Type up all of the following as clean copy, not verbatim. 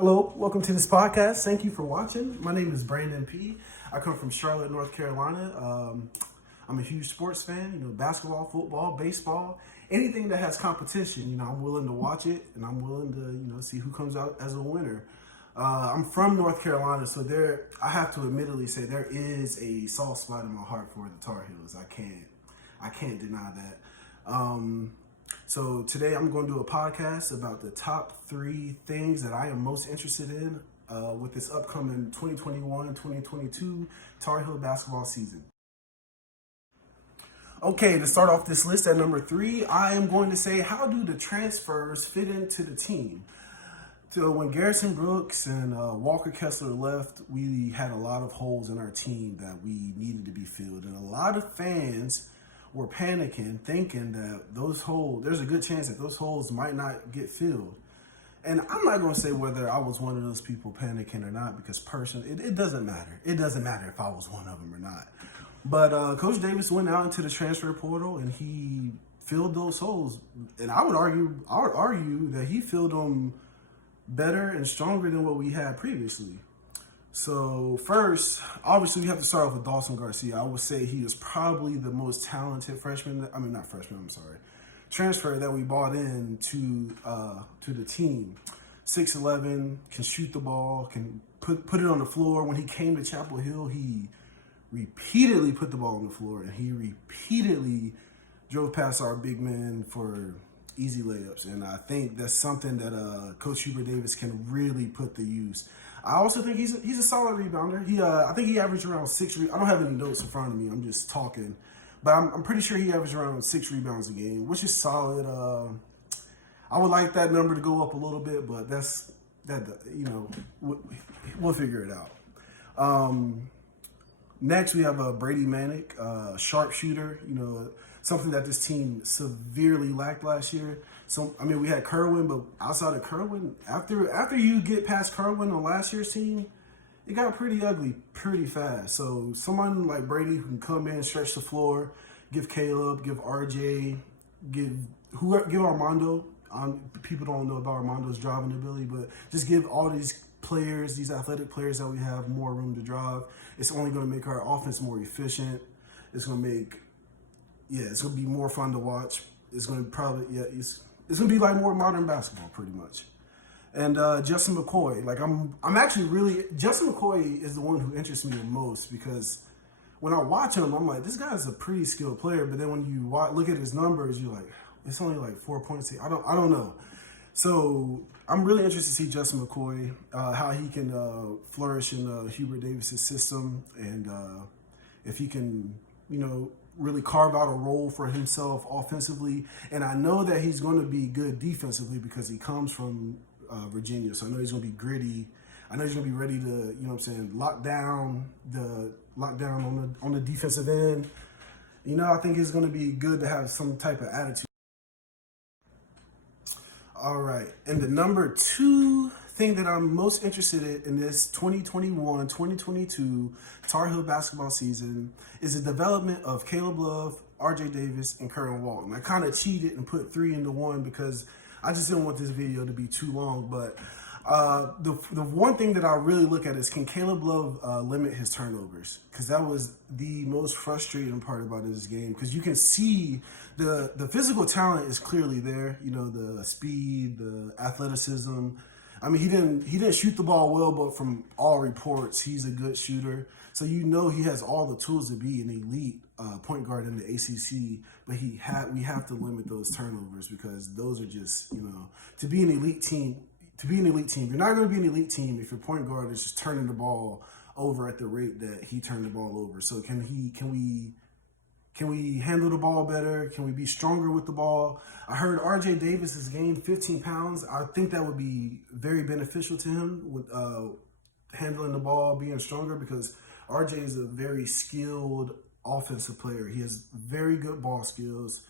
Hello, welcome to this podcast. Thank you for watching. My name is Brandon P. I come from Charlotte, North Carolina. I'm a huge sports fan, basketball, football, baseball, anything that has competition, I'm willing to watch it and I'm willing to, see who comes out as a winner. I'm from North Carolina, so I have to admittedly say there is a soft spot in my heart for the Tar Heels. I can't deny that. So today I'm going to do a podcast about the top 3 things that I am most interested in with this upcoming 2021-2022 Tar Heel basketball season. Okay, to start off this list at number 3, I am going to say, how do the transfers fit into the team? So when Garrison Brooks and Walker Kessler left, we had a lot of holes in our team that we needed to be filled. And a lot of fans were panicking, thinking that there's a good chance that those holes might not get filled. And I'm not going to say whether I was one of those people panicking or not, because personally, it doesn't matter. It doesn't matter if I was one of them or not. But Coach Davis went out into the transfer portal and he filled those holes. And I would argue that he filled them better and stronger than what we had previously. So first, obviously, we have to start off with Dawson Garcia. I would say he is probably the most talented transfer that we bought in to the team. 6'11", can shoot the ball, can put it on the floor. When he came to Chapel Hill, he repeatedly put the ball on the floor, and he repeatedly drove past our big men for easy layups. And I think that's something that Coach Hubert Davis can really put to use. I also think he's a solid rebounder. I think he averaged around 6. I don't have any notes in front of me. I'm just talking, but I'm pretty sure he averaged around 6 rebounds a game, which is solid. I would like that number to go up a little bit, but we'll figure it out. Next, we have Brady Manick, sharpshooter. Something that this team severely lacked last year. So, we had Kerwin, but outside of Kerwin, after you get past Kerwin on last year's team, it got pretty ugly pretty fast. So someone like Brady who can come in, stretch the floor, give Caleb, give RJ, give Armando. People don't know about Armando's driving ability, but just give all these players, these athletic players that we have, more room to drive. It's only going to make our offense more efficient. It's going to be more fun to watch. It's going to it's going to be like more modern basketball, pretty much. And Justin McCoy, Justin McCoy is the one who interests me the most, because when I watch him, I'm like, this guy's a pretty skilled player. But then when you look at his numbers, you're like, it's only like 4 points. I don't know. So I'm really interested to see Justin McCoy, how he can flourish in Hubert Davis's system, and if he can, really carve out a role for himself offensively. And I know that he's going to be good defensively because he comes from Virginia. So I know he's going to be gritty. I know he's going to be ready to, lock down on the defensive end. I think it's going to be good to have some type of attitude. All right. And the number 2 thing that I'm most interested in this 2021-2022 Tar Heel basketball season is the development of Caleb Love, RJ Davis, and Kerwin Walton. I kind of cheated and put 3 into 1 because I just didn't want this video to be too long. But the one thing that I really look at is, can Caleb Love limit his turnovers? Because that was the most frustrating part about this game. Because you can see the physical talent is clearly there. The speed, the athleticism. He didn't shoot the ball well, but from all reports, he's a good shooter. So he has all the tools to be an elite point guard in the ACC. But we have to limit those turnovers, because those are just, to be an elite team. You're not going to be an elite team if your point guard is just turning the ball over at the rate that he turned the ball over. So can we handle the ball better? Can we be stronger with the ball? I heard RJ Davis has gained 15 pounds. I think that would be very beneficial to him with handling the ball, being stronger, because RJ is a very skilled offensive player. He has very good ball skills.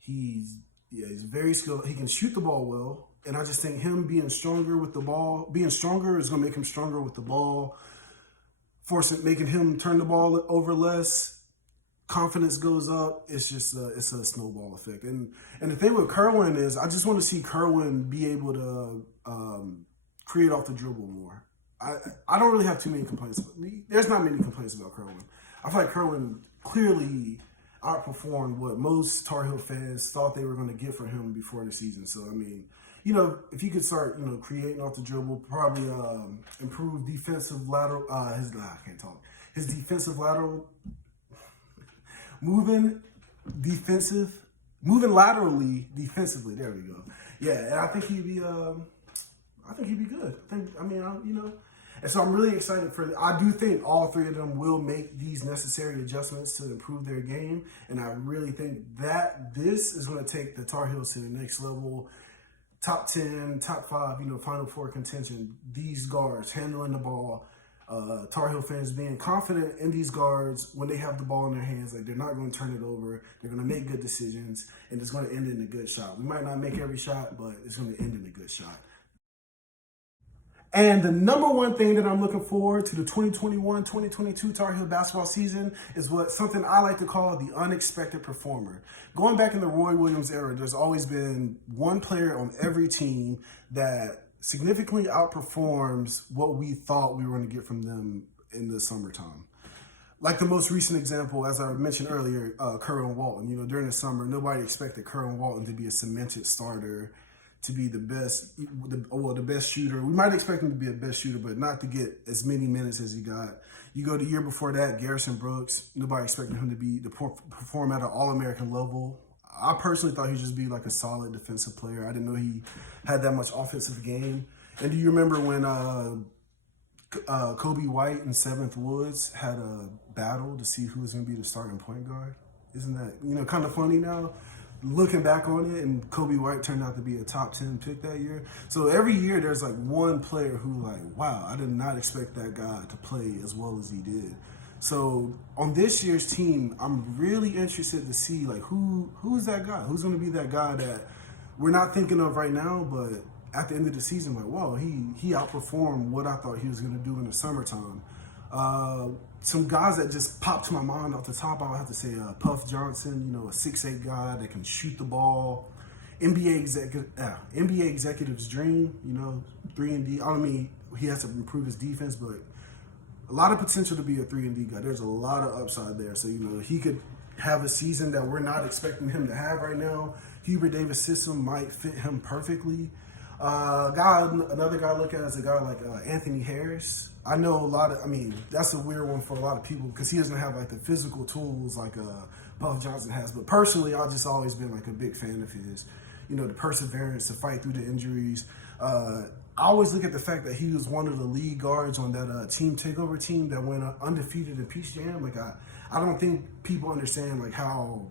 He's very skilled. He can shoot the ball well. And I just think him being stronger with the ball, is going to make him stronger with the ball, making him turn the ball over less. Confidence goes up. It's just it's a snowball effect. And the thing with Kerwin is, I just want to see Kerwin be able to create off the dribble more. I don't really have too many complaints. There's not many complaints about Kerwin. I feel like Kerwin clearly outperformed what most Tar Heel fans thought they were going to get from him before the season. So, I mean, if he could start, creating off the dribble, probably improve defensive lateral, I can't talk. His defensive lateral, moving laterally defensively. There we go. Yeah, and I think he'd be good. And so I'm really excited I do think all three of them will make these necessary adjustments to improve their game. And I really think that this is going to take the Tar Heels to the next level. Top 10, top 5, Final Four contention. These guards handling the ball. Tar Heel fans being confident in these guards when they have the ball in their hands. Like, they're not going to turn it over. They're going to make good decisions. And it's going to end in a good shot. We might not make every shot, but it's going to end in a good shot. And the number one thing that I'm looking forward to the 2021-2022 Tar Heel basketball season is something I like to call the unexpected performer. Going back in the Roy Williams era, there's always been one player on every team that significantly outperforms what we thought we were going to get from them in the summertime. Like the most recent example, as I mentioned earlier, Kerwin Walton. During the summer, nobody expected Kerwin Walton to be a cemented starter, to be the best shooter. We might expect him to be a best shooter, but not to get as many minutes as he got. You go the year before that, Garrison Brooks. Nobody expected him to perform at an All-American level. I personally thought he'd just be like a solid defensive player. I didn't know he had that much offensive game. And do you remember when Kobe White and Seventh Woods had a battle to see who was going to be the starting point guard? Isn't that, kind of funny now? Looking back on it, and Kobe White turned out to be a top 10 pick that year. So every year there's like one player who wow, I did not expect that guy to play as well as he did. So on this year's team, I'm really interested to see who's that guy? Who's going to be that guy that we're not thinking of right now, but at the end of the season, wow, he outperformed what I thought he was going to do in the summertime. Some guys that just popped to my mind off the top, I would have to say Puff Johnson, a 6'8" guy that can shoot the ball. NBA executive's dream, 3-and-D. I mean, he has to improve his defense, but a lot of potential to be a 3-and-D guy. There's a lot of upside there. So, he could have a season that we're not expecting him to have right now. Hubert Davis' system might fit him perfectly. Another guy I look at is a guy like Anthony Harris. I know that's a weird one for a lot of people because he doesn't have the physical tools like Puff Johnson has. But personally, I've just always been a big fan of his. The perseverance to fight through the injuries. I always look at the fact that he was one of the lead guards on that team takeover team that went undefeated in Peach Jam. I don't think people understand how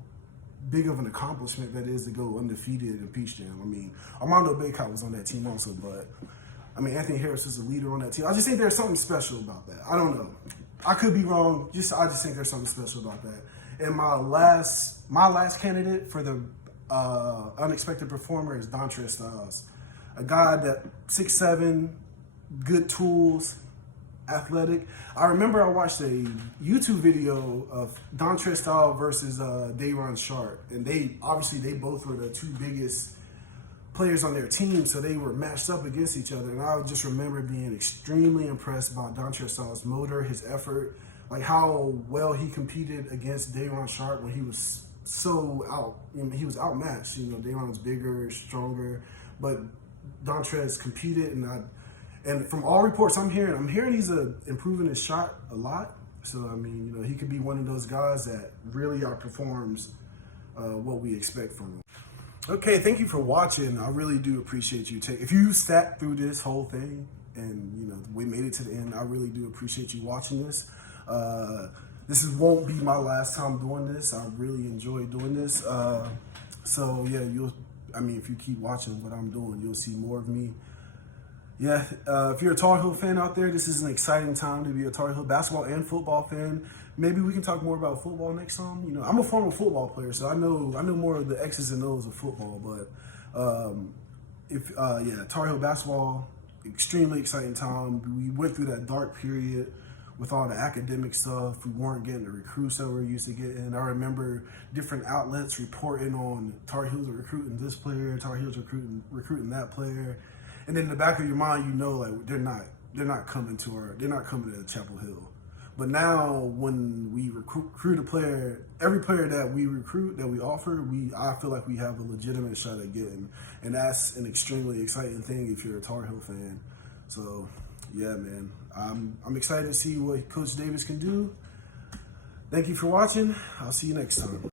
big of an accomplishment that is to go undefeated in Peach Jam. Armando Bacot was on that team also, but Anthony Harris was a leader on that team. I just think there's something special about that. I don't know. I could be wrong. I just think there's something special about that. And my last candidate for the unexpected performer is Dontrez Styles, a guy that 6'7", good tools, athletic. I remember I watched a YouTube video of Dontrez Styles versus Day'Ron Sharpe, and they both were the two biggest players on their team, so they were matched up against each other. And I just remember being extremely impressed by Dontrez Styles' motor, his effort, how well he competed against Day'Ron Sharpe when he was he was outmatched. Day'Ron was bigger, stronger, but Dontrez competed, and from all reports I'm hearing he's improving his shot a lot. So, he could be one of those guys that really outperforms what we expect from him. Okay, thank you for watching. I really do appreciate you. If you sat through this whole thing and, we made it to the end, I really do appreciate you watching this. This won't be my last time doing this. I really enjoy doing this. So, yeah, if you keep watching what I'm doing, you'll see more of me. Yeah, if you're a Tar Heel fan out there, this is an exciting time to be a Tar Heel basketball and football fan. Maybe we can talk more about football next time. I'm a former football player, so I know more of the X's and O's of football. But Tar Heel basketball, extremely exciting time. We went through that dark period with all the academic stuff. We weren't getting the recruits that we're used to getting. I remember different outlets reporting on Tar Heels are recruiting this player, Tar Heels recruiting that player. and in the back of your mind, you know, like they're not coming to Chapel Hill. But now, when we recruit a player, every player that we recruit, that we offer, I feel like we have a legitimate shot at getting, and that's an extremely exciting thing if you're a Tar Heel fan. So, yeah, man, I'm excited to see what Coach Davis can do. Thank you for watching. I'll see you next time.